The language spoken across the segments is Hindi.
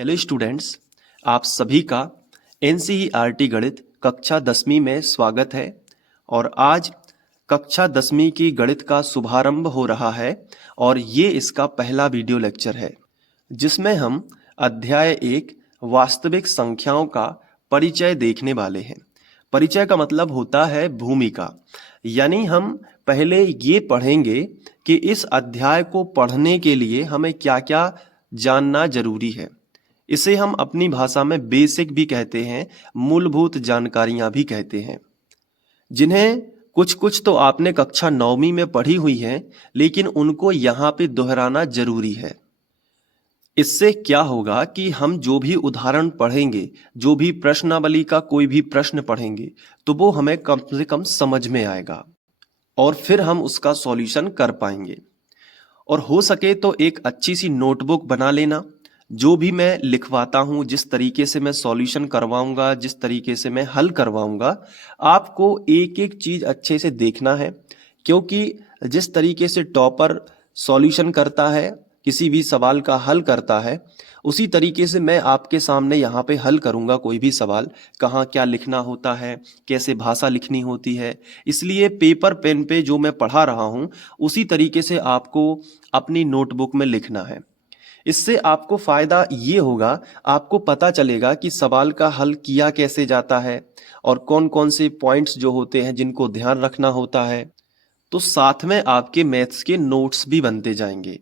हेलो स्टूडेंट्स, आप सभी का एनसीईआरटी गणित कक्षा 10वीं में स्वागत है। और आज कक्षा 10वीं की गणित का शुभारंभ हो रहा है और ये इसका पहला वीडियो लेक्चर है जिसमें हम अध्याय 1 वास्तविक संख्याओं का परिचय देखने वाले हैं। परिचय का मतलब होता है भूमिका, यानी हम पहले ये पढ़ेंगे कि इस अध्याय को पढ़ने के लिए हमें क्या-क्या जानना जरूरी है। इसे हम अपनी भाषा में बेसिक भी कहते हैं, मूलभूत जानकारियां भी कहते हैं, जिन्हें कुछ कुछ तो आपने कक्षा 9वीं में पढ़ी हुई है, लेकिन उनको यहाँ पे दोहराना जरूरी है। इससे क्या होगा कि हम जो भी उदाहरण पढ़ेंगे, जो भी प्रश्नावली का कोई भी प्रश्न पढ़ेंगे, तो वो हमें कम से कम समझ में आएगा और फिर हम उसका सॉल्यूशन कर पाएंगे। और हो सके तो एक अच्छी सी नोटबुक बना लेना। जो भी मैं लिखवाता हूँ, जिस तरीके से मैं सॉल्यूशन करवाऊंगा, जिस तरीके से मैं हल करवाऊंगा, आपको एक एक चीज अच्छे से देखना है, क्योंकि जिस तरीके से टॉपर सॉल्यूशन करता है, किसी भी सवाल का हल करता है, उसी तरीके से मैं आपके सामने यहाँ पे हल करूंगा कोई भी सवाल। कहाँ क्या लिखना होता है, कैसे भाषा लिखनी होती है, इसलिए पेपर पेन पे जो मैं पढ़ा रहा हूँ उसी तरीके से आपको अपनी नोटबुक में लिखना है। इससे आपको फायदा ये होगा, आपको पता चलेगा कि सवाल का हल किया कैसे जाता है और कौन कौन से पॉइंट्स जो होते हैं जिनको ध्यान रखना होता है। तो साथ में आपके मैथ्स के नोट्स भी बनते जाएंगे।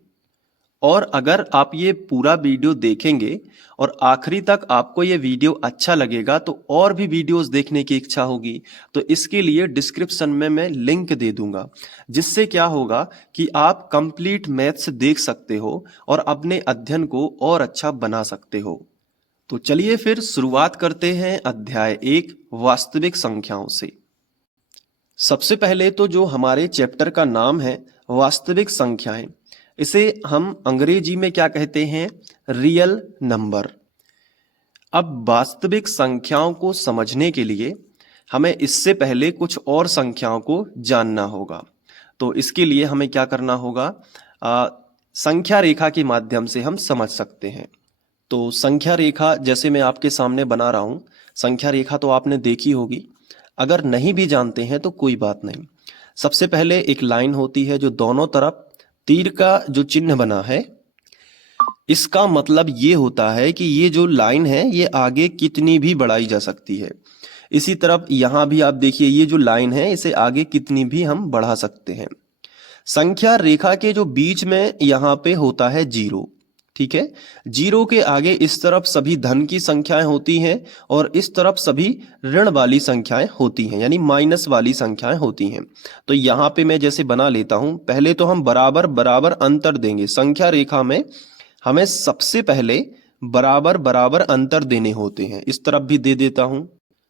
और अगर आप ये पूरा वीडियो देखेंगे और आखिरी तक आपको ये वीडियो अच्छा लगेगा तो और भी वीडियोस देखने की इच्छा होगी, तो इसके लिए डिस्क्रिप्शन में मैं लिंक दे दूंगा, जिससे क्या होगा कि आप कंप्लीट मैथ्स देख सकते हो और अपने अध्ययन को और अच्छा बना सकते हो। तो चलिए फिर शुरुआत करते हैं अध्याय 1 वास्तविक संख्याओं से। सबसे पहले तो जो हमारे चैप्टर का नाम है वास्तविक संख्याएं, इसे हम अंग्रेजी में क्या कहते हैं, रियल नंबर। अब वास्तविक संख्याओं को समझने के लिए हमें इससे पहले कुछ और संख्याओं को जानना होगा। तो इसके लिए हमें क्या करना होगा, संख्या रेखा के माध्यम से हम समझ सकते हैं। तो संख्या रेखा जैसे मैं आपके सामने बना रहा हूं, संख्या रेखा तो आपने देखी होगी। अगर नहीं भी जानते हैं तो कोई बात नहीं। सबसे पहले एक लाइन होती है जो दोनों तरफ तीर का जो चिन्ह बना है, इसका मतलब ये होता है कि ये जो लाइन है ये आगे कितनी भी बढ़ाई जा सकती है। इसी तरफ यहां भी आप देखिए, ये जो लाइन है इसे आगे कितनी भी हम बढ़ा सकते हैं। संख्या रेखा के जो बीच में यहाँ पे होता है जीरो, ठीक है। जीरो के आगे इस तरफ सभी धन की संख्याएं होती हैं और इस तरफ सभी ऋण वाली संख्याएं होती हैं, यानी माइनस वाली संख्याएं होती हैं। तो यहाँ पे मैं जैसे बना लेता हूं, पहले तो हम बराबर बराबर अंतर देंगे। संख्या रेखा में हमें सबसे पहले बराबर बराबर अंतर देने होते हैं। इस तरफ भी दे देता हूं,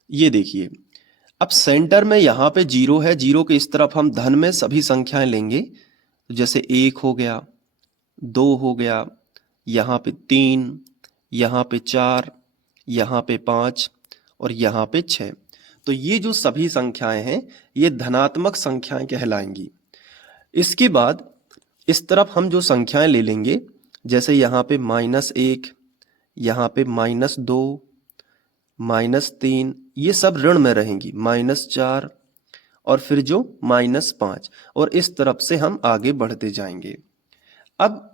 ये देखिए। अब सेंटर में यहाँ पे जीरो है, जीरो के इस तरफ हम धन में सभी संख्याएं लेंगे। जैसे 1 हो गया, 2 हो गया, यहाँ पे 3, यहाँ पे 4, यहाँ पे 5 और यहाँ पे 6। तो ये जो सभी संख्याएं हैं ये धनात्मक संख्याएं कहलाएंगी। इसके बाद इस तरफ हम जो संख्याएं ले लेंगे, जैसे यहाँ पे -1, यहाँ पे -2, -3, ये सब ऋण में रहेंगी, -4 और फिर जो -5, और इस तरफ से हम आगे बढ़ते जाएंगे। अब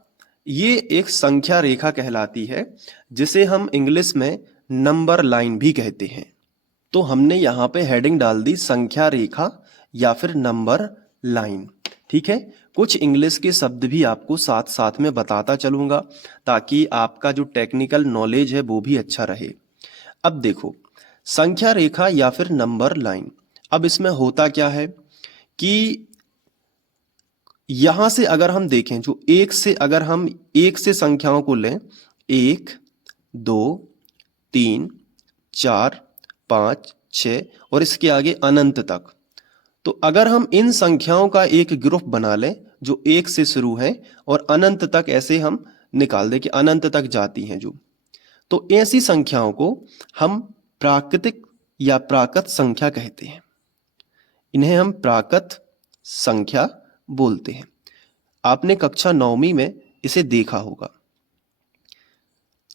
ये एक संख्या रेखा कहलाती है, जिसे हम इंग्लिश में नंबर लाइन भी कहते हैं। तो हमने यहाँ पे हेडिंग डाल दी संख्या रेखा या फिर नंबर लाइन, ठीक है। कुछ इंग्लिश के शब्द भी आपको साथ साथ में बताता चलूंगा, ताकि आपका जो टेक्निकल नॉलेज है वो भी अच्छा रहे। अब देखो, संख्या रेखा या फिर नंबर लाइन, अब इसमें होता क्या है कि यहां से अगर हम देखें, जो एक से, अगर हम एक से संख्याओं को लें, 1, 2, 3, 4, 5, 6 और इसके आगे अनंत तक, तो अगर हम इन संख्याओं का एक ग्रुप बना लें जो 1 से शुरू है और अनंत तक, ऐसे हम निकाल दें कि अनंत तक जाती हैं जो, तो ऐसी संख्याओं को हम प्राकृतिक या प्राकृत संख्या कहते हैं। इन्हें हम प्राकृत संख्या बोलते हैं। आपने कक्षा 9वीं में इसे देखा होगा।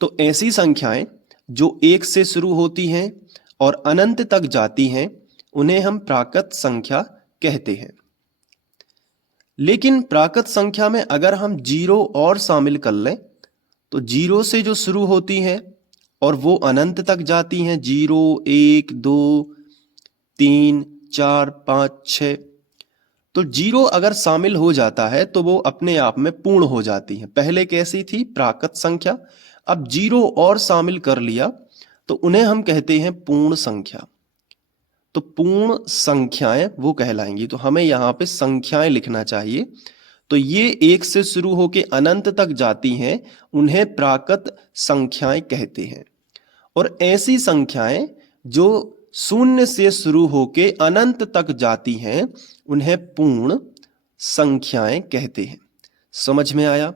तो ऐसी संख्याएं जो 1 से शुरू होती हैं और अनंत तक जाती हैं उन्हें हम प्राकृत संख्या कहते हैं। लेकिन प्राकृत संख्या में अगर हम जीरो और शामिल कर लें तो जीरो से जो शुरू होती हैं और वो अनंत तक जाती हैं, 0, 1, 2, 3, 4, 5, 6, तो जीरो अगर शामिल हो जाता है तो वो अपने आप में पूर्ण हो जाती है। पहले कैसी थी प्राकृत संख्या, अब जीरो और शामिल कर लिया तो उन्हें हम कहते हैं पूर्ण संख्या। तो पूर्ण संख्याएं वो कहलाएंगी। तो हमें यहाँ पे संख्याएं लिखना चाहिए। तो ये 1 से शुरू होके अनंत तक जाती हैं उन्हें प्राकृत संख्याएं कहते हैं। और ऐसी संख्याएं जो 0 से शुरू होके अनंत तक जाती हैं उन्हें पूर्ण संख्याएं कहते हैं। समझ में आया?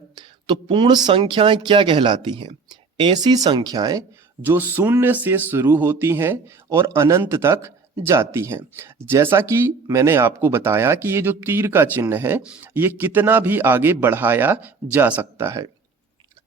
तो पूर्ण संख्याएं क्या कहलाती हैं? ऐसी संख्याएं जो 0 से शुरू होती हैं और अनंत तक जाती हैं। जैसा कि मैंने आपको बताया कि ये जो तीर का चिन्ह है ये कितना भी आगे बढ़ाया जा सकता है।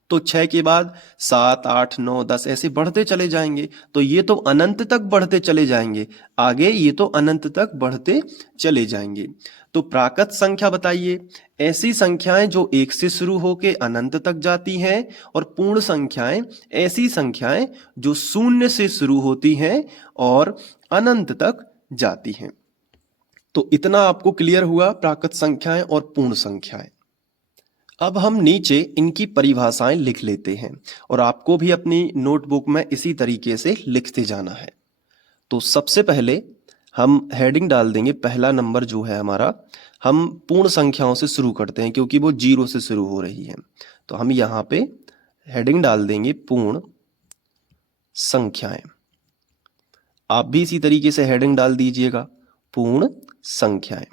तो 6 के बाद 7, 8, 9, 10 ऐसे बढ़ते चले जाएंगे। तो ये तो अनंत तक बढ़ते चले जाएंगे, आगे ये तो अनंत तक बढ़ते चले जाएंगे। तो प्राकृत संख्या बताइए, ऐसी संख्याएं जो 1 से शुरू होकर अनंत तक जाती हैं। और पूर्ण संख्याएं ऐसी संख्याएं जो 0 से शुरू होती हैं और अनंत तक जाती हैं। तो इतना आपको क्लियर हुआ प्राकृत संख्याएं और पूर्ण संख्याएं। अब हम नीचे इनकी परिभाषाएं लिख लेते हैं और आपको भी अपनी नोटबुक में इसी तरीके से लिखते जाना है। तो सबसे पहले हम हेडिंग डाल देंगे, पहला नंबर जो है हमारा, हम पूर्ण संख्याओं से शुरू करते हैं क्योंकि वो 0 से शुरू हो रही है। तो हम यहाँ पे हेडिंग डाल देंगे पूर्ण संख्याएं। आप भी इसी तरीके से हेडिंग डाल दीजिएगा, पूर्ण संख्याएं।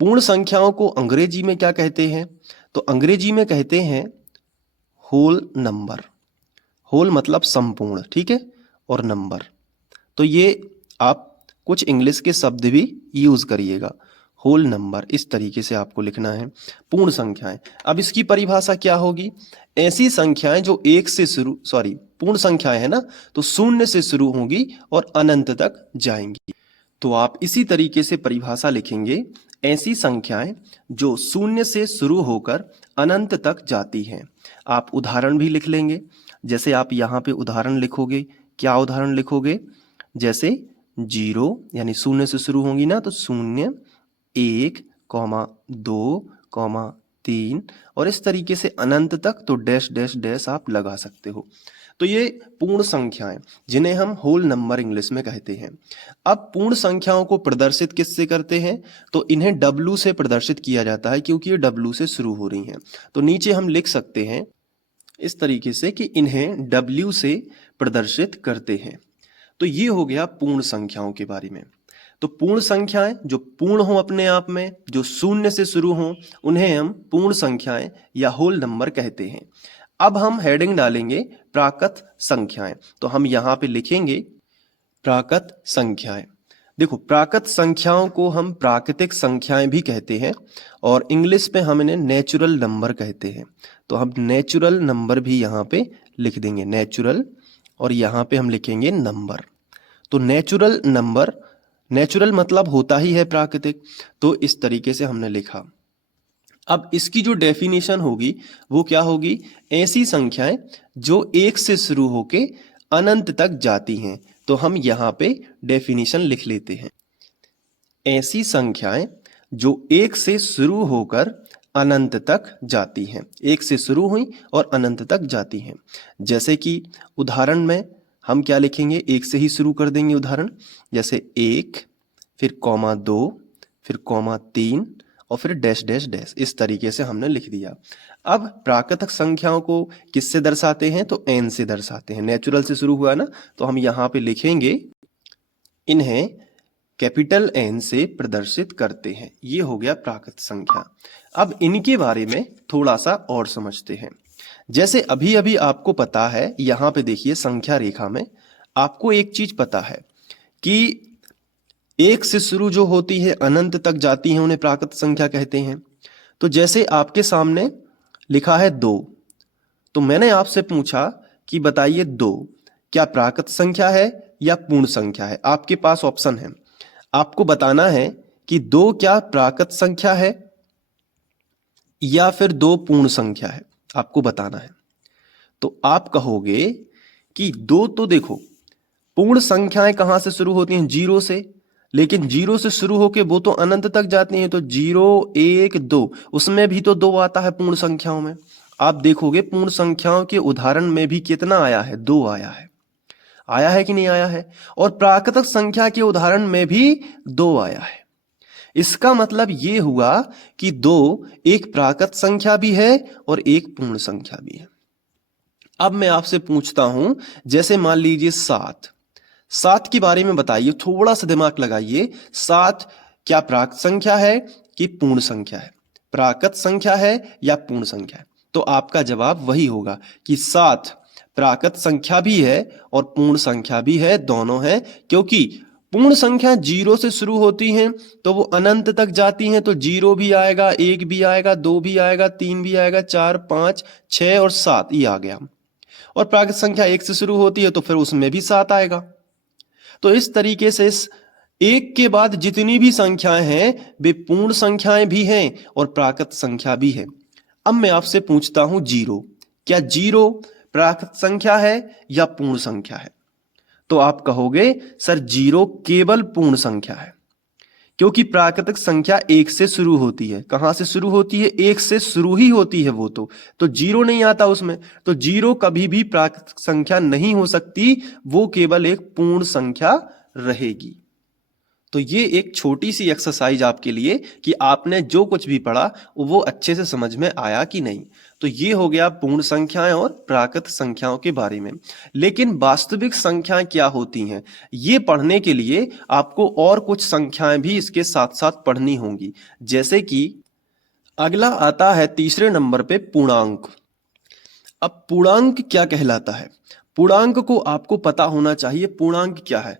पूर्ण संख्याओं को अंग्रेजी में क्या कहते हैं? तो अंग्रेजी में कहते हैं होल नंबर। होल मतलब संपूर्ण, ठीक है, और नंबर। तो ये आप कुछ इंग्लिश के शब्द भी यूज करिएगा। होल नंबर इस तरीके से आपको लिखना है। पूर्ण संख्याएं, अब इसकी परिभाषा क्या होगी? ऐसी संख्याएं जो 1 से शुरू, पूर्ण संख्याएं है ना, तो 0 से शुरू होंगी और अनंत तक जाएंगी। तो आप इसी तरीके से परिभाषा लिखेंगे, ऐसी संख्याएं जो 0 से शुरू होकर अनंत तक जाती हैं। आप उदाहरण भी लिख लेंगे। जैसे आप यहाँ पे उदाहरण लिखोगे, क्या उदाहरण लिखोगे? जैसे 0 यानी 0 से शुरू होंगी ना, तो 0, 1, 2, 3 और इस तरीके से अनंत तक, तो डैश डैश डैश आप लगा सकते हो। तो ये पूर्ण संख्याएं जिन्हें हम होल नंबर इंग्लिश में कहते हैं। अब पूर्ण संख्याओं को प्रदर्शित किससे करते हैं? तो इन्हें W से प्रदर्शित किया जाता है क्योंकि ये W से शुरू हो रही हैं। तो नीचे हम लिख सकते हैं इस तरीके से कि इन्हें W से प्रदर्शित करते हैं। तो ये हो गया पूर्ण संख्याओं के बारे में। तो पूर्ण संख्याएं जो पूर्ण हो अपने आप में, जो 0 से शुरू हों, उन्हें हम पूर्ण संख्याएं या होल नंबर कहते हैं। अब हम हेडिंग डालेंगे प्राकृत संख्याएं। तो हम यहाँ पे लिखेंगे प्राकृत संख्याएं। देखो, प्राकृत संख्याओं को हम प्राकृतिक संख्याएं भी कहते हैं और इंग्लिश में हम इन्हें नेचुरल नंबर कहते हैं। तो हम नेचुरल नंबर भी यहाँ पे लिख देंगे, नेचुरल, और यहाँ पे हम लिखेंगे नंबर। तो नेचुरल नंबर, नेचुरल मतलब होता ही है प्राकृतिक, तो इस तरीके से हमने लिखा। अब इसकी जो डेफिनेशन होगी वो क्या होगी? ऐसी संख्याएं जो 1 से शुरू होके अनंत तक जाती हैं। तो हम यहाँ पे डेफिनेशन लिख लेते हैं, ऐसी संख्याएं जो 1 से शुरू होकर अनंत तक जाती हैं। 1 से शुरू हुई और अनंत तक जाती हैं। जैसे कि उदाहरण में हम क्या लिखेंगे? 1 से ही शुरू कर देंगे उदाहरण। जैसे 1, फिर 2, फिर 3 और फिर डैश डैश डैश, इस तरीके से हमने लिख दिया। अब प्राकृतिक संख्याओं को किससे दर्शाते हैं? तो n से दर्शाते हैं। नेचुरल से शुरू हुआ ना, तो हम यहाँ पे लिखेंगे इन्हें कैपिटल N से प्रदर्शित करते हैं। ये हो गया प्राकृतिक संख्या। अब इनके बारे में थोड़ा सा और समझते हैं। जैसे अभी अभी आपको पता है, यहाँ पे देखिए संख्या रेखा में आपको एक चीज पता है कि 1 से शुरू जो होती है अनंत तक जाती है उन्हें प्राकृतिक संख्या कहते हैं। तो जैसे आपके सामने लिखा है 2, तो मैंने आपसे पूछा कि बताइए 2 क्या प्राकृत संख्या है या पूर्ण संख्या है। आपके पास ऑप्शन है, आपको बताना है कि 2 क्या प्राकृत संख्या है या फिर 2 पूर्ण संख्या है, आपको बताना है। तो आप कहोगे कि 2 तो देखो पूर्ण संख्याएं कहां से शुरू होती हैं, 0 से, लेकिन 0 से शुरू होके वो तो अनंत तक जाती हैं, तो 0 1 2 उसमें भी तो 2 आता है पूर्ण संख्याओं में। आप देखोगे पूर्ण संख्याओं के उदाहरण में भी कितना आया है, 2 आया है कि नहीं आया है। और प्राकृतिक संख्या के उदाहरण में भी 2 आया है। इसका मतलब ये हुआ कि 2 एक प्राकृत संख्या भी है और एक पूर्ण संख्या भी है। अब मैं आपसे पूछता हूं, जैसे मान लीजिए 7 के बारे में बताइए, थोड़ा सा दिमाग लगाइए। 7 क्या प्राकृत संख्या है कि पूर्ण संख्या है, प्राकृत संख्या है या पूर्ण संख्या है। तो आपका जवाब वही होगा कि 7 प्राकृत संख्या भी है और पूर्ण संख्या भी है, दोनों है। क्योंकि पूर्ण संख्या 0 से शुरू होती हैं तो वो अनंत तक जाती हैं, तो 0 भी आएगा, 1 भी आएगा, 2 भी आएगा, 3 भी आएगा, 4 5 6 और 7 ये आ गया। और प्राकृत संख्या 1 से शुरू होती है तो फिर उसमें भी 7 आएगा। तो इस तरीके से इस 1 के बाद जितनी भी संख्याएं हैं वे पूर्ण संख्याएं भी हैं और प्राकृत संख्या भी है। अब मैं आपसे पूछता हूं 0 क्या 0 प्राकृत संख्या है या पूर्ण संख्या है। तो आप कहोगे सर 0 केवल पूर्ण संख्या है, क्योंकि प्राकृतिक संख्या 1 से शुरू होती है। कहां से शुरू होती है, 1 से शुरू ही होती है वो तो 0 नहीं आता उसमें। तो 0 कभी भी प्राकृतिक संख्या नहीं हो सकती, वो केवल एक पूर्ण संख्या रहेगी। तो ये एक छोटी सी एक्सरसाइज आपके लिए कि आपने जो कुछ भी पढ़ा वो अच्छे से समझ में आया कि नहीं। तो ये हो गया पूर्ण संख्याएं और प्राकृत संख्याओं के बारे में। लेकिन वास्तविक संख्याएं क्या होती हैं, ये पढ़ने के लिए आपको और कुछ संख्याएं भी इसके साथ साथ पढ़नी होंगी। जैसे कि अगला आता है तीसरे नंबर पे पूर्णांक। अब पूर्णांक क्या कहलाता है, पूर्णांक को आपको पता होना चाहिए। पूर्णांक क्या है,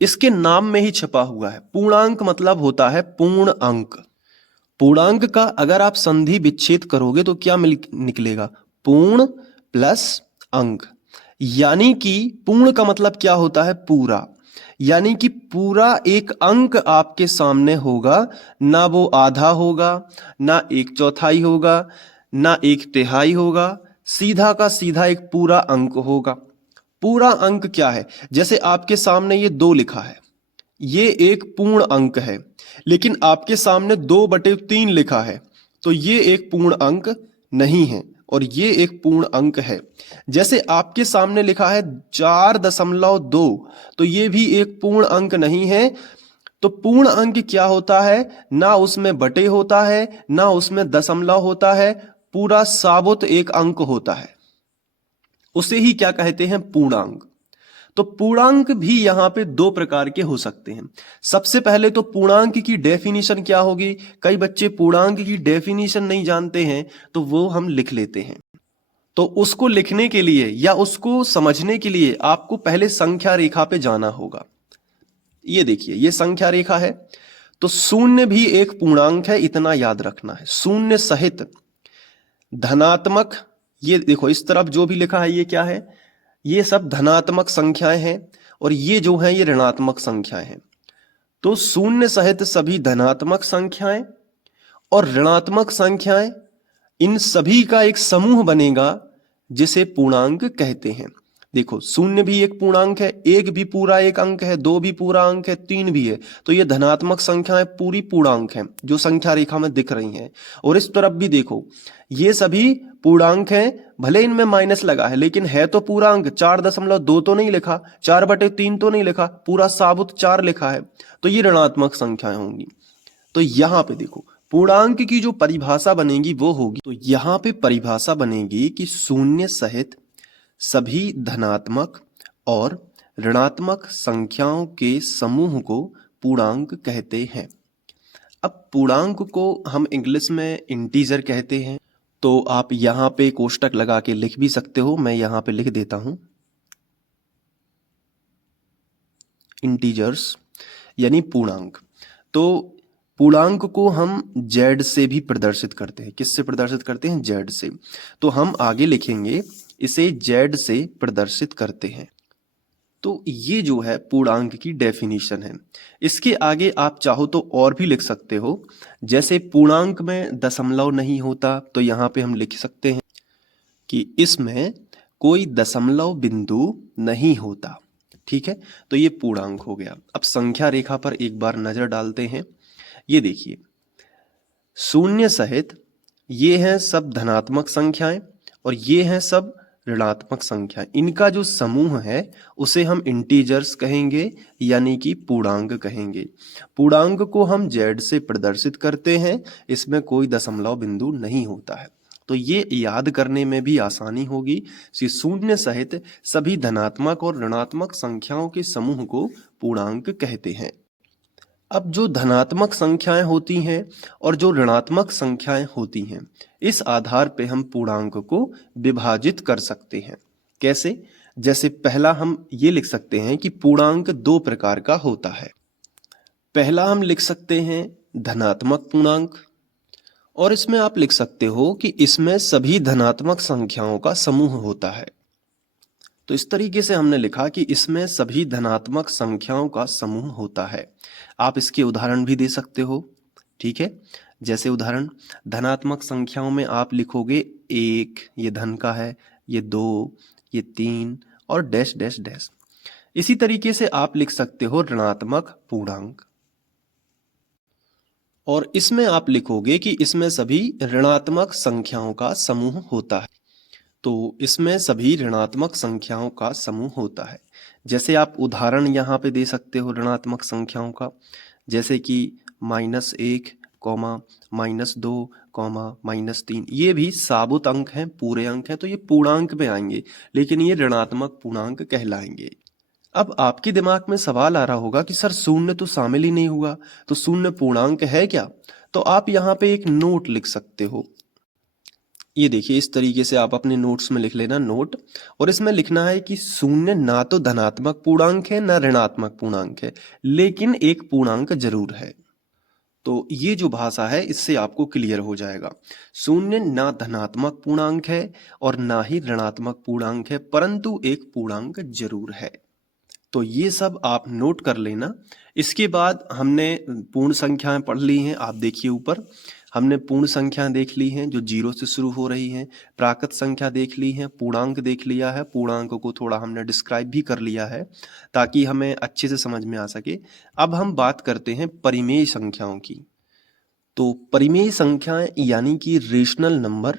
इसके नाम में ही छपा हुआ है। पूर्णांक मतलब होता है पूर्ण अंक। पूर्णांक का अगर आप संधि विच्छेद करोगे तो क्या निकलेगा, पूर्ण प्लस अंक। यानी कि पूर्ण का मतलब क्या होता है, पूरा। यानी कि पूरा एक अंक आपके सामने होगा, ना वो आधा होगा, ना 1/4 होगा, ना 1/3 होगा, सीधा का सीधा एक पूरा अंक होगा। पूरा अंक क्या है, जैसे आपके सामने ये 2 लिखा है, ये एक पूर्ण अंक है। लेकिन आपके सामने 2/3 लिखा है तो ये एक पूर्ण अंक नहीं है और ये एक पूर्ण अंक है। जैसे आपके सामने लिखा है 4.2 तो ये भी एक पूर्ण अंक नहीं है। तो पूर्ण अंक क्या होता है, ना उसमें बटे होता है, ना उसमें दशमलव होता है, पूरा साबुत एक अंक होता है, उसे ही क्या कहते हैं, पूर्णांक। तो पूर्णांक भी यहां पे 2 प्रकार के हो सकते हैं। सबसे पहले तो पूर्णांक की डेफिनेशन क्या होगी, कई बच्चे पूर्णांक की डेफिनेशन नहीं जानते हैं तो वो हम लिख लेते हैं। तो उसको लिखने के लिए या उसको समझने के लिए आपको पहले संख्या रेखा पे जाना होगा। ये देखिए, ये संख्या रेखा है, तो शून्य भी एक पूर्णांक है, इतना याद रखना है। शून्य सहित धनात्मक, ये देखो इस तरफ जो भी लिखा है ये क्या है, ये सब धनात्मक संख्याएं हैं और ये जो है ये ऋणात्मक संख्याएं हैं। तो शून्य सहित सभी धनात्मक संख्याएं और ऋणात्मक संख्याएं, इन सभी का एक समूह बनेगा जिसे पूर्णांक कहते हैं। देखो शून्य भी एक पूर्णांक है, 1 भी पूरा एक अंक है, 2 भी पूरा अंक है, 3 भी है। तो ये धनात्मक संख्याएं पूरी पूर्णांक हैं जो संख्या रेखा में दिख रही हैं। और इस तरफ भी देखो ये सभी पूर्णांक हैं, भले इनमें माइनस लगा है लेकिन है तो पूरा अंक। 4.2 तो नहीं लिखा, 4/3 तो नहीं लिखा, पूरा साबुत 4 लिखा है, तो ये ऋणात्मक संख्याएं होंगी। तो यहां पे देखो पूर्णांक की जो परिभाषा बनेगी वो होगी, तो यहां पे परिभाषा बनेगी कि शून्य सहित सभी धनात्मक और ऋणात्मक संख्याओं के समूह को पूर्णांक कहते हैं। अब पूर्णांक को हम इंग्लिश में इंटीजर कहते हैं। तो आप यहां पे कोष्टक लगा के लिख भी सकते हो, मैं यहां पे लिख देता हूं इंटीजर्स यानी पूर्णांक। तो पूर्णांक को हम z से भी प्रदर्शित करते हैं। किससे प्रदर्शित करते हैं, z से। तो हम आगे लिखेंगे इसे जेड से प्रदर्शित करते हैं। तो ये जो है पूर्णांक की डेफिनेशन है। इसके आगे आप चाहो तो और भी लिख सकते हो, जैसे पूर्णांक में दशमलव नहीं होता तो यहाँ पे हम लिख सकते हैं कि इसमें कोई दशमलव बिंदु नहीं होता। ठीक है, तो ये पूर्णांक हो गया। अब संख्या रेखा पर एक बार नजर डालते हैं। ये देखिए, शून्य सहित ये हैं सब धनात्मक संख्याएं और ये हैं सब ऋणात्मक संख्याएं। इनका जो समूह है उसे हम इंटीजर्स कहेंगे, यानी कि पूर्णांक कहेंगे। पूर्णांक को हम जेड से प्रदर्शित करते हैं, इसमें कोई दशमलव बिंदु नहीं होता है। तो ये याद करने में भी आसानी होगी कि शून्य सहित सभी धनात्मक और ऋणात्मक संख्याओं के समूह को पूर्णांक कहते हैं। अब जो धनात्मक संख्याएं होती हैं और जो ऋणात्मक संख्याएं होती हैं, इस आधार पे हम पूर्णांक को विभाजित कर सकते हैं। कैसे? जैसे पहला हम ये लिख सकते हैं कि पूर्णांक दो प्रकार का होता है। पहला हम लिख सकते हैं धनात्मक पूर्णांक, और इसमें आप लिख सकते हो कि इसमें सभी धनात्मक संख्याओं का समूह होता है। तो इस तरीके से हमने लिखा कि इसमें सभी धनात्मक संख्याओं का समूह होता है। आप इसके उदाहरण भी दे सकते हो। ठीक है, जैसे उदाहरण धनात्मक संख्याओं में आप लिखोगे 1, ये धन का है, ये 2, ये 3 और डैश डैश डैश। इसी तरीके से आप लिख सकते हो ऋणात्मक पूर्णांक, और इसमें आप लिखोगे कि इसमें सभी ऋणात्मक संख्याओं का समूह होता है। तो इसमें सभी ऋणात्मक संख्याओं का समूह होता है। जैसे आप उदाहरण यहाँ पे दे सकते हो ऋणात्मक संख्याओं का, जैसे कि -1, -2, -3। ये भी साबुत अंक हैं, पूरे अंक हैं, तो ये पूर्णांक में आएंगे, लेकिन ये ऋणात्मक पूर्णांक कहलाएंगे। अब आपके दिमाग में सवाल आ रहा होगा कि सर शून्य तो शामिल ही नहीं हुआ, तो शून्य पूर्णांक है क्या? तो आप यहाँ पे एक नोट लिख सकते हो। ये देखिए, इस तरीके से आप अपने नोट्स में लिख लेना नोट, और इसमें लिखना है कि शून्य ना तो धनात्मक पूर्णांक है ना ऋणात्मक पूर्णांक है, लेकिन एक पूर्णांक जरूर है। तो ये जो भाषा है इससे आपको क्लियर हो जाएगा। शून्य ना धनात्मक पूर्णांक है और ना ही ऋणात्मक पूर्णांक है, परंतु एक पूर्णांक जरूर है। तो ये सब आप नोट कर लेना। इसके बाद हमने पूर्ण संख्याएं पढ़ ली हैं। आप देखिए ऊपर हमने पूर्ण संख्याएं देख ली हैं जो 0 से शुरू हो रही हैं, प्राकृत संख्या देख ली है, पूर्णांक देख लिया है, पूर्णांक को थोड़ा हमने डिस्क्राइब भी कर लिया है ताकि हमें अच्छे से समझ में आ सके। अब हम बात करते हैं परिमेय संख्याओं की। तो परिमेय संख्याएं यानी कि रेशनल नंबर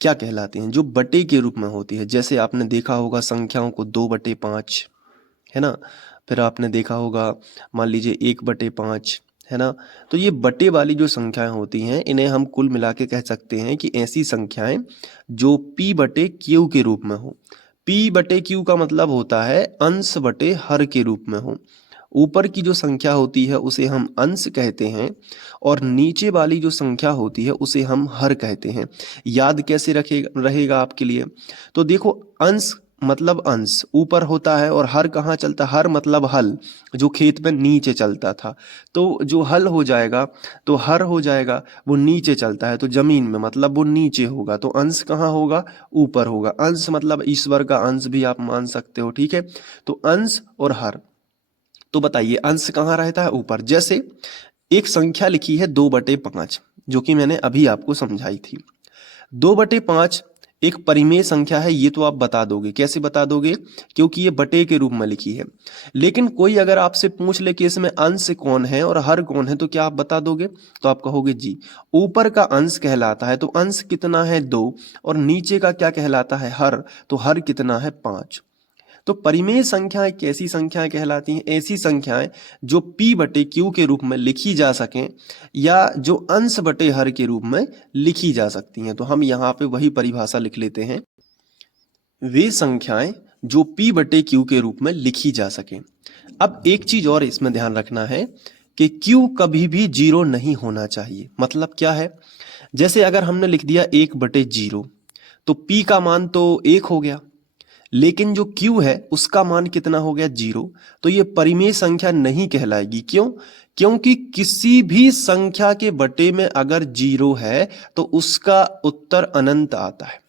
क्या कहलाते हैं? जो बटे के रूप में होती है। जैसे आपने देखा होगा संख्याओं को 2/5, है ना, फिर आपने देखा होगा मान लीजिए 1/5, है ना। तो ये बटे वाली जो संख्याएं होती हैं इन्हें हम कुल मिला के कह सकते हैं कि ऐसी संख्याएं जो p/q के रूप में हो। p/q का मतलब होता है अंश बटे हर के रूप में हो। ऊपर की जो संख्या होती है उसे हम अंश कहते हैं और नीचे वाली जो संख्या होती है उसे हम हर कहते हैं। याद कैसे रहेगा आपके लिए? तो देखो, अंश मतलब अंश ऊपर होता है और हर कहाँ चलता है? हर मतलब हल, जो खेत में नीचे चलता था। तो जो हल हो जाएगा तो हर हो जाएगा, वो नीचे चलता है तो जमीन में, मतलब वो नीचे होगा। तो अंश कहाँ होगा? ऊपर होगा। अंश मतलब ईश्वर का अंश भी आप मान सकते हो। ठीक है, तो अंश और हर। तो बताइए अंश कहाँ रहता है? ऊपर। जैसे एक संख्या लिखी है 2/5, जो कि मैंने अभी आपको समझाई थी। 2/5 एक परिमेय संख्या है, ये तो आप बता दोगे। कैसे बता दोगे? क्योंकि ये बटे के रूप में लिखी है। लेकिन कोई अगर आपसे पूछ ले कि इसमें अंश कौन है और हर कौन है, तो क्या आप बता दोगे? तो आप कहोगे जी, ऊपर का अंश कहलाता है, तो अंश कितना है? 2, और नीचे का क्या कहलाता है? हर, तो हर कितना है? 5। तो परिमेय संख्याएं कैसी संख्याएं कहलाती हैं? ऐसी संख्याएं जो p/q के रूप में लिखी जा सकें या जो अंश बटे हर के रूप में लिखी जा सकती हैं। तो हम यहाँ पे वही परिभाषा लिख लेते हैं, वे संख्याएं जो p/q के रूप में लिखी जा सकें। अब एक चीज और इसमें ध्यान रखना है कि q कभी भी 0 नहीं होना चाहिए। मतलब क्या है? जैसे अगर हमने लिख दिया 1/0, तो p का मान तो 1 हो गया, लेकिन जो q है उसका मान कितना हो गया? 0। तो ये परिमेय संख्या नहीं कहलाएगी। क्यों? क्योंकि किसी भी संख्या के बटे में अगर 0 है तो उसका उत्तर अनंत आता है।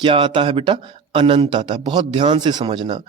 क्या आता है बेटा? अनंत आता है। बहुत ध्यान से समझना।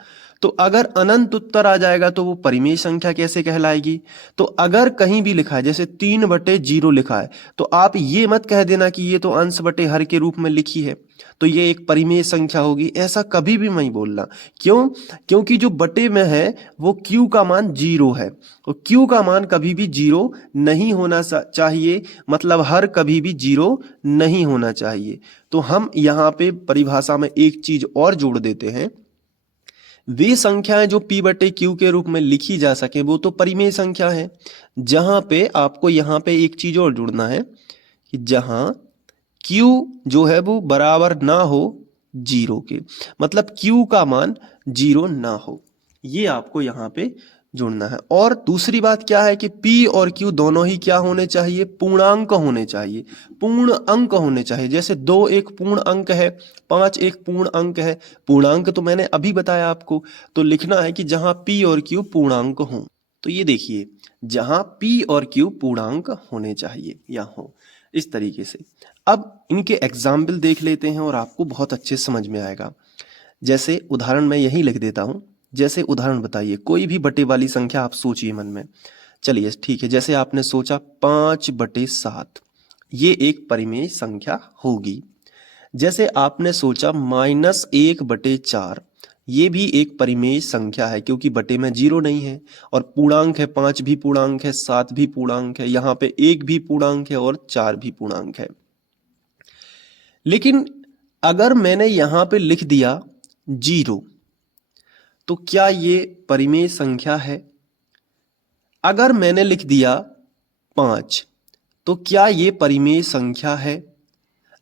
तो अगर अनंत उत्तर आ जाएगा तो वो परिमेय संख्या कैसे कहलाएगी? तो अगर कहीं भी लिखा है जैसे 3/0 लिखा है तो आप ये मत कह देना कि ये तो अंश बटे हर के रूप में लिखी है तो ये एक परिमेय संख्या होगी, ऐसा कभी भी नहीं बोलना। क्यों? क्योंकि जो बटे में है वो q का मान 0 है और q का मान कभी भी 0 नहीं होना चाहिए, मतलब हर कभी भी 0 नहीं होना चाहिए। तो हम यहाँ पे परिभाषा में एक चीज और जोड़ देते हैं, वे संख्याएं जो p/q के रूप में लिखी जा सके वो तो परिमेय संख्या है। जहां पे आपको यहाँ पे एक चीज और जुड़ना है कि जहां q जो है वो बराबर ना हो 0 के, मतलब q का मान 0 ना हो, ये आपको यहाँ पे जुड़ना है। और दूसरी बात क्या है कि p और q दोनों ही क्या होने चाहिए? पूर्णांक होने चाहिए, पूर्ण अंक होने चाहिए। जैसे 2 एक पूर्ण अंक है, 5 एक पूर्ण अंक है। पूर्णांक तो मैंने अभी बताया आपको, तो लिखना है कि जहां p और q पूर्णांक हों। तो ये देखिए, जहां p और q पूर्णांक होने चाहिए या हो, इस तरीके से। अब इनके एग्जाम्पल देख लेते हैं और आपको बहुत अच्छे समझ में आएगा। जैसे उदाहरण मैं यही लिख देता हूं। जैसे उदाहरण बताइए, कोई भी बटे वाली संख्या आप सोचिए मन में। चलिए ठीक है, जैसे आपने सोचा 5/7, ये एक परिमेय संख्या होगी। जैसे आपने सोचा -1/4, ये भी एक परिमेय संख्या है क्योंकि बटे में 0 नहीं है और पूर्णांक है, 5 भी पूर्णांक है, 7 भी पूर्णांक है, यहाँ पे 1 भी पूर्णांक है और 4 भी पूर्णांक है। लेकिन अगर मैंने यहाँ पे लिख दिया 0 तो क्या ये परिमेय संख्या है? अगर मैंने लिख दिया 5 तो क्या ये परिमेय संख्या है?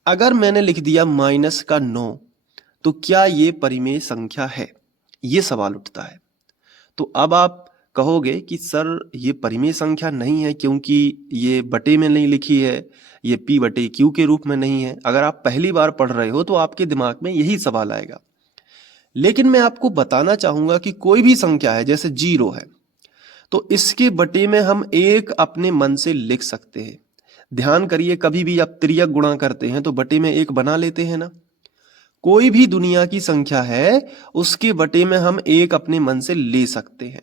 अगर मैंने लिख दिया -9 तो क्या ये परिमेय संख्या है? ये सवाल उठता है। तो अब आप कहोगे कि सर ये परिमेय संख्या नहीं है क्योंकि ये बटे में नहीं लिखी है, ये p/q के रूप में नहीं है। अगर आप पहली बार पढ़ रहे हो तो आपके दिमाग में यही सवाल आएगा। लेकिन मैं आपको बताना चाहूंगा कि कोई भी संख्या है, जैसे 0 है, तो इसके बटे में हम 1 अपने मन से लिख सकते हैं। ध्यान करिए, कभी भी आप तिर्यक गुणा करते हैं तो बटे में 1 बना लेते हैं ना। कोई भी दुनिया की संख्या है उसके बटे में हम 1 अपने मन से ले सकते हैं।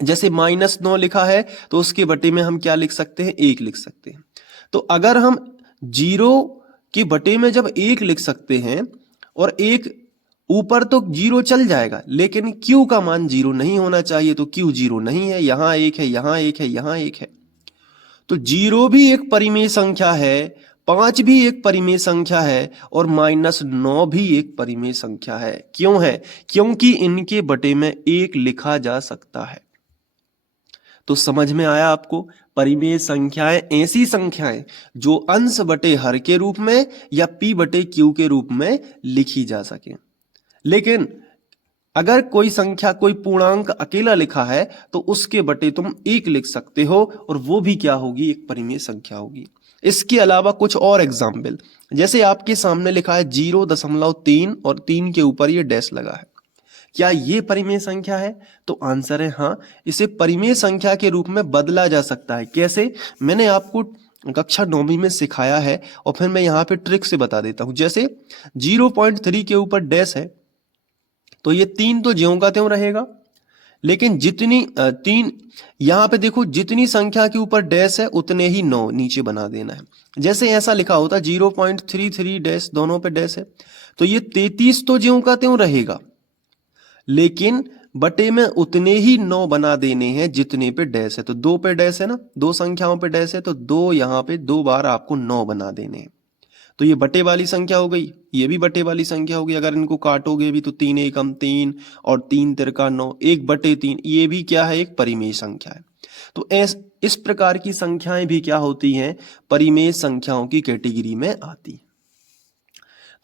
जैसे -9 लिखा है तो उसके बटे में हम क्या लिख सकते हैं? 1 लिख सकते हैं। तो अगर हम 0 के बटे में जब 1 लिख सकते हैं और 1 ऊपर तो 0 चल जाएगा, लेकिन q का मान 0 नहीं होना चाहिए, तो q 0 नहीं है, यहां 1 है, यहां 1 है, यहां 1 है। तो 0 भी एक परिमेय संख्या है, 5 भी एक परिमेय संख्या है और -9 भी एक परिमेय संख्या है। क्यों है? क्योंकि इनके बटे में 1 लिखा जा सकता है। तो समझ में आया आपको? परिमेय संख्याएं ऐसी संख्याएं जो अंश बटे हर के रूप में या p/q के रूप में लिखी जा सके। लेकिन अगर कोई संख्या, कोई पूर्णांक अकेला लिखा है तो उसके बटे तुम 1 लिख सकते हो और वो भी क्या होगी? एक परिमेय संख्या होगी। इसके अलावा कुछ और एग्जाम्पल, जैसे आपके सामने लिखा है 0.3 और 3 के ऊपर ये डैश लगा है, क्या ये परिमेय संख्या है? तो आंसर है हाँ, इसे परिमेय संख्या के रूप में बदला जा सकता है। कैसे? मैंने आपको कक्षा 9वीं में सिखाया है और फिर मैं यहाँ पे ट्रिक से बता देता हूँ। जैसे 0.3 के ऊपर डैश है तो ये 3 तो ज्यों का त्यों रहेगा, लेकिन जितनी 3 यहाँ पे देखो, जितनी संख्या के ऊपर डैश है उतने ही 9 नीचे बना देना है। जैसे ऐसा लिखा होता 0.33 डैश, दोनों पे डैश है तो ये 33 तो ज्यों का त्यों रहेगा, लेकिन बटे में उतने ही 9 बना देने हैं जितने पे डैश है। तो 2 पे डैश है ना, 2 संख्याओं पे डैश है तो 2 यहाँ पे 2 बार आपको 9 बना देने हैं। तो ये बटे वाली संख्या हो गई, ये भी बटे वाली संख्या होगी। अगर इनको काटोगे भी तो 3 एकम 3 और 3 तिरका 9, 1/3, ये भी क्या है? एक परिमेय संख्या है। तो इस प्रकार की संख्याएं भी क्या होती हैं? परिमेय संख्याओं की कैटेगरी में आती।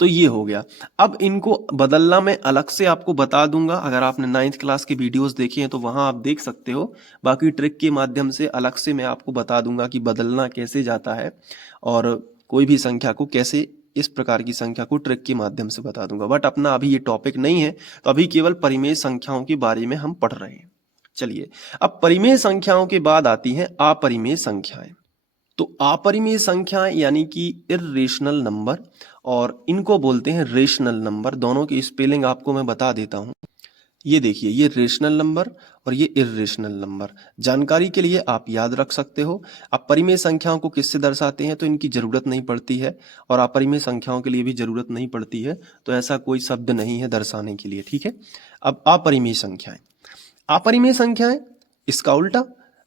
तो ये हो गया। अब इनको बदलना मैं अलग से आपको बता दूंगा। अगर आपने 9th क्लास के वीडियोस देखे हैं तो वहां आप देख सकते हो। बाकी ट्रिक के माध्यम से अलग से मैं आपको बता दूंगा कि बदलना कैसे जाता है और कोई भी संख्या को कैसे, इस प्रकार की संख्या को ट्रिक के माध्यम से बता दूंगा। बट अपना अभी ये टॉपिक नहीं है, तो अभी केवल परिमेय संख्याओं के बारे में हम पढ़ रहे हैं। चलिए, अब परिमेय संख्याओं के बाद आती हैं अपरिमेय संख्याएं। तो अपरिमेय संख्याएं यानी कि इर्रेशनल नंबर, और इनको बोलते हैं रेशनल नंबर। दोनों की स्पेलिंग आपको मैं बता देता हूँ। ये देखिए, ये रेशनल नंबर और ये इर्रेशनल नंबर। जानकारी के लिए आप याद रख सकते हो। आप परिमेय संख्याओं को किससे दर्शाते हैं तो इनकी जरूरत नहीं पड़ती है, और अपरिमेय संख्याओं के लिए भी जरूरत नहीं पड़ती है, तो ऐसा कोई शब्द नहीं है दर्शाने के लिए, ठीक है। अब अपरिमेय संख्याएं, अपरिमेय संख्याएं इसका उल्टा।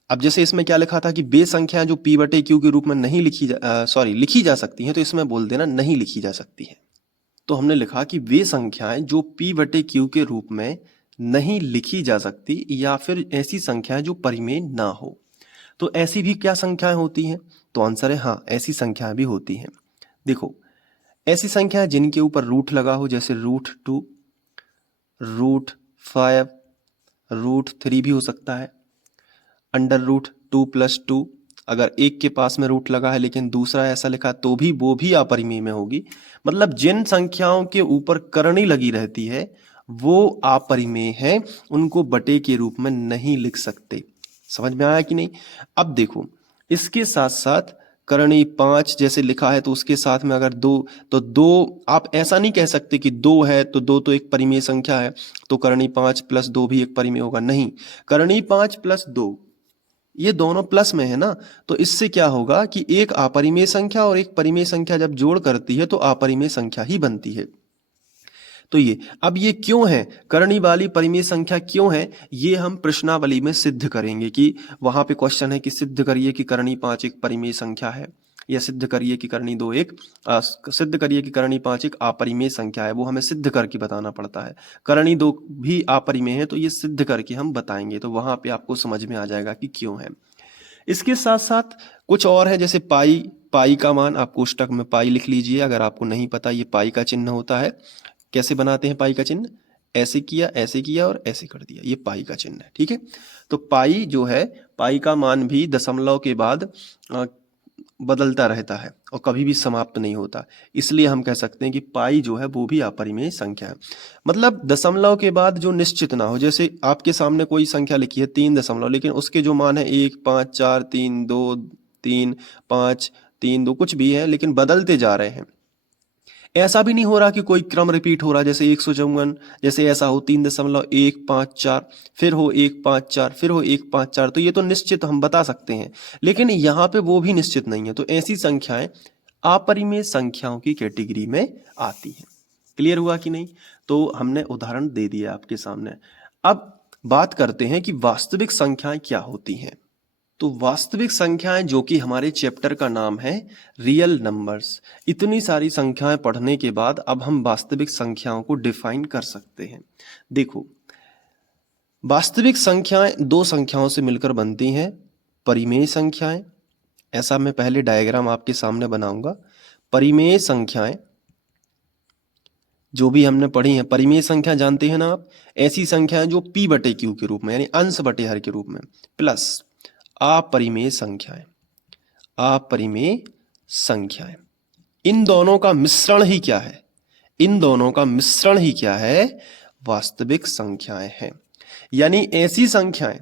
अब जैसे इसमें क्या लिखा था कि बे संख्याएं जो p बटे q के रूप में नहीं लिखी जा सकती हैं, तो इसमें बोल देना नहीं लिखी जा सकती है। तो हमने लिखा कि वे संख्याएं जो p बटे q के रूप में नहीं लिखी जा सकती, या फिर ऐसी संख्याएं जो परिमेय ना हो। तो ऐसी भी क्या संख्याएं होती हैं? तो आंसर है हाँ, ऐसी संख्याएं भी होती हैं। देखो, ऐसी संख्याएं जिनके ऊपर रूट लगा हो, जैसे √2, √5, √3 भी हो सकता है, √2 + 2। अगर एक के पास में रूट लगा है लेकिन दूसरा ऐसा लिखा तो भी वो भी अपरिमेय में होगी। मतलब जिन संख्याओं के ऊपर करणी लगी रहती है वो अपरिमेय है, उनको बटे के रूप में नहीं लिख सकते। समझ में आया कि नहीं? अब देखो, इसके साथ साथ करणी 5 जैसे लिखा है तो उसके साथ में अगर 2, तो 2 आप ऐसा नहीं कह सकते कि 2 है तो 2 तो एक परिमेय संख्या है, तो करणी 5 + 2 भी एक परिमेय होगा। नहीं, करणी 5 + 2 ये दोनों प्लस में है ना, तो इससे क्या होगा कि एक अपरिमेय संख्या और एक परिमेय संख्या जब जोड़ करती है तो अपरिमेय संख्या ही बनती है। तो ये, अब ये क्यों है, करणी वाली परिमेय संख्या क्यों है, ये हम प्रश्नावली में सिद्ध करेंगे। कि वहां पे क्वेश्चन है कि सिद्ध करिए कि करणी 5 एक परिमेय संख्या है, या सिद्ध करिए कि करणी 2 सिद्ध करिए कि करणी 5 एक अपरिमेय संख्या है। वो हमें सिद्ध करके बताना पड़ता है। करणी 2 भी अपरिमेय है, तो ये सिद्ध करके हम बताएंगे, तो वहां पे आपको समझ में आ जाएगा कि क्यों है। इसके साथ साथ कुछ और है, जैसे पाई। पाई का मान आप कोष्टक में पाई लिख लीजिए। अगर आपको नहीं पता, ये पाई का चिन्ह होता है। कैसे बनाते हैं पाई का चिन्ह? ऐसे किया और ऐसे कर दिया, ये पाई का चिन्ह है, ठीक है। तो पाई जो है, पाई का मान भी दशमलव के बाद बदलता रहता है और कभी भी समाप्त नहीं होता। इसलिए हम कह सकते हैं कि पाई जो है वो भी अपरिमेय संख्या है। मतलब दशमलव के बाद जो निश्चित ना हो, जैसे आपके सामने कोई संख्या लिखी है 3 दशमलव, लेकिन उसके जो मान है 1, 5, 4, 3, 2, 3, 5, 3, 2 कुछ भी है, लेकिन बदलते जा रहे हैं। ऐसा भी नहीं हो रहा कि कोई क्रम रिपीट हो रहा, जैसे 154, जैसे ऐसा हो 3.154, फिर हो 154, फिर हो 154, तो ये तो निश्चित हम बता सकते हैं। लेकिन यहाँ पे वो भी निश्चित नहीं है, तो ऐसी संख्याएं अपरिमेय संख्याओं की कैटेगरी में आती हैं। क्लियर हुआ कि नहीं? तो हमने उदाहरण दे दिया आपके सामने। अब बात करते हैं कि वास्तविक संख्याएं क्या होती हैं। तो वास्तविक संख्याएं, जो कि हमारे चैप्टर का नाम है रियल नंबर्स। इतनी सारी संख्याएं पढ़ने के बाद अब हम वास्तविक संख्याओं को डिफाइन कर सकते हैं। देखो, वास्तविक संख्याएं दो संख्याओं से मिलकर बनती हैं, परिमेय संख्याएं। ऐसा मैं पहले डायग्राम आपके सामने बनाऊंगा। परिमेय संख्याएं जो भी हमने पढ़ी हैं, परिमेय संख्या जानते हैं ना आप, ऐसी संख्याएं जो p बटे q के रूप में, यानी अंश बटे हर के रूप में, प्लस अपरिमेय संख्याएं। अपरिमेय संख्याएं, इन दोनों का मिश्रण ही क्या है? इन दोनों का मिश्रण ही क्या है? वास्तविक संख्याएं हैं। यानी ऐसी संख्याएं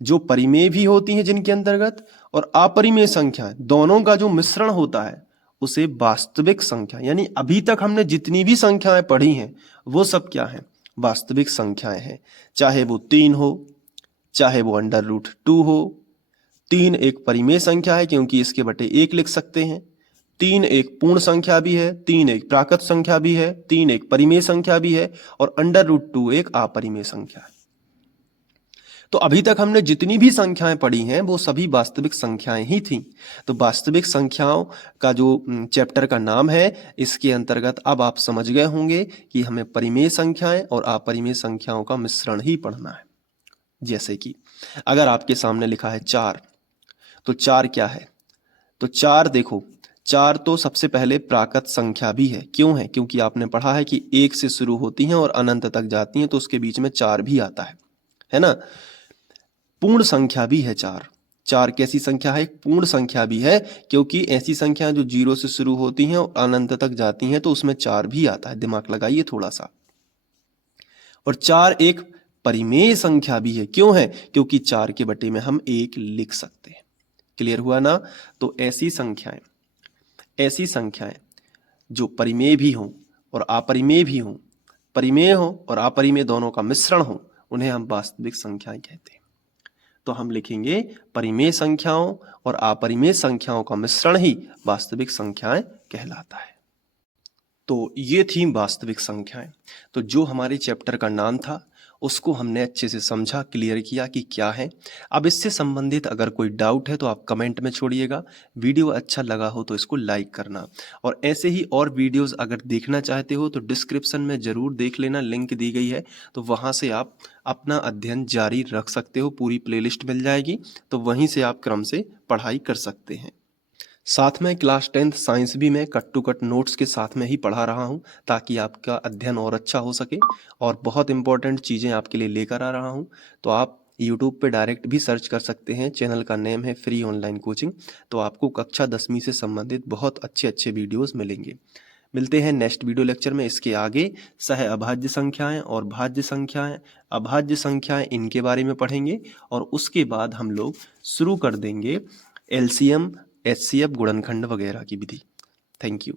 जो परिमेय भी होती हैं जिनके अंतर्गत, और अपरिमेय संख्याएं, दोनों का जो मिश्रण होता है उसे वास्तविक संख्या, यानी अभी तक हमने जितनी भी संख्याएं पढ़ी हैं वो सब क्या हैं? वास्तविक संख्याएं हैं। चाहे वो 3 हो, चाहे वो √2 हो। 3 एक परिमेय संख्या है क्योंकि इसके बटे 1 लिख सकते हैं। 3 एक पूर्ण संख्या भी है, 3 एक प्राकृत संख्या भी है, 3 एक परिमेय संख्या भी है, और √2 एक अपरिमेय संख्या है। तो अभी तक हमने जितनी भी संख्याएं पढ़ी हैं वो सभी वास्तविक संख्याएं ही थीं। तो वास्तविक संख्याओं का जो चैप्टर का नाम है, इसके अंतर्गत अब आप समझ गए होंगे कि हमें परिमेय संख्याएं और अपरिमेय संख्याओं का मिश्रण ही पढ़ना है। जैसे कि अगर आपके सामने लिखा है 4, तो 4 क्या है? तो 4 देखो, 4 तो सबसे पहले प्राकृत संख्या भी है। क्यों है? क्योंकि आपने पढ़ा है कि 1 से शुरू होती हैं और अनंत तक जाती हैं, तो उसके बीच में 4 भी आता है ना। पूर्ण संख्या भी है 4। 4 कैसी संख्या है? एक पूर्ण संख्या भी है, क्योंकि ऐसी संख्या जो 0 से शुरू होती हैं और अनंत तक जाती हैं तो उसमें 4 भी आता है। दिमाग लगाइए थोड़ा सा। और 4 एक परिमेय संख्या भी है। क्यों है? क्योंकि 4 के बटे में हम 1 लिख सकते हैं। क्लियर हुआ ना? तो ऐसी संख्याएं जो परिमेय भी हों और अपरिमेय भी हों, परिमेय हो और अपरिमेय दोनों का मिश्रण हो, उन्हें हम वास्तविक संख्याएं कहते हैं। तो हम लिखेंगे परिमेय संख्याओं और अपरिमेय संख्याओं का मिश्रण ही वास्तविक संख्याएं कहलाता है। तो ये थी वास्तविक संख्याएं। तो जो हमारे चैप्टर का नाम था उसको हमने अच्छे से समझा, क्लियर किया कि क्या है। अब इससे संबंधित अगर कोई डाउट है तो आप कमेंट में छोड़िएगा। वीडियो अच्छा लगा हो तो इसको लाइक करना, और ऐसे ही और वीडियोस अगर देखना चाहते हो तो डिस्क्रिप्शन में ज़रूर देख लेना, लिंक दी गई है, तो वहाँ से आप अपना अध्ययन जारी रख सकते हो। पूरी प्लेलिस्ट मिल जाएगी, तो वहीं से आप क्रम से पढ़ाई कर सकते हैं। साथ में क्लास 10th साइंस भी मैं कट टू कट नोट्स के साथ में ही पढ़ा रहा हूँ, ताकि आपका अध्ययन और अच्छा हो सके, और बहुत इंपॉर्टेंट चीज़ें आपके लिए लेकर आ रहा हूँ। तो आप यूट्यूब पे डायरेक्ट भी सर्च कर सकते हैं, चैनल का नेम है फ्री ऑनलाइन कोचिंग। तो आपको कक्षा 10वीं से संबंधित बहुत अच्छे अच्छे वीडियोस मिलेंगे। मिलते हैं नेक्स्ट वीडियो लेक्चर में। इसके आगे सह अभाज्य संख्याएं और भाज्य संख्याएं, अभाज्य संख्याएं, इनके बारे में पढ़ेंगे, और उसके बाद हम लोग शुरू कर देंगे एलसीएम, एचसीएफ, गुणनखंड वगैरह की विधि। Thank you.